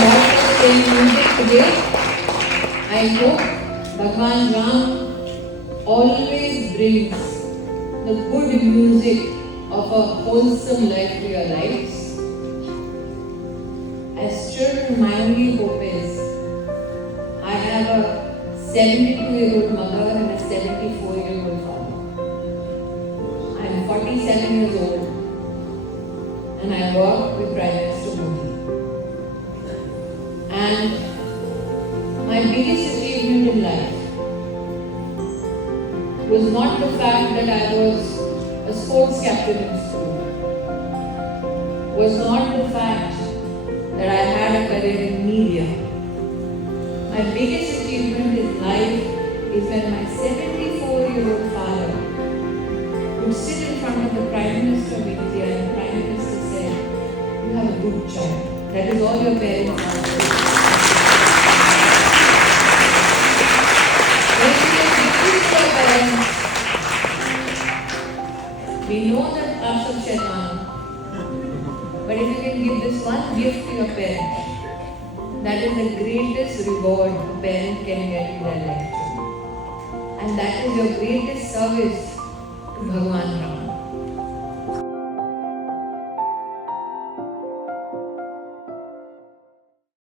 brought the same music today. I hope Bhagwan Ram always brings the good music of a wholesome life to your lives. As children, my only hope is I have a 72-year-old mother and a 74-year-old father. I am 47 years old and I work with Prime Minister Modi. And my biggest achievement in life was not the fact that I was a sports captain in school, was not the fact that I had a career in media. My biggest achievement in life is when my 74-year-old father would sit in front of the Prime Minister of India and the Prime Minister said, "You have a good child." That is all your parents are doing. When we give gifts to our parents, we know that Asaf Shaitan, but if you can give this one gift to your parents, that is the greatest reward a parent can get in their lifetime. And that is your greatest service to Bhagwan Ram.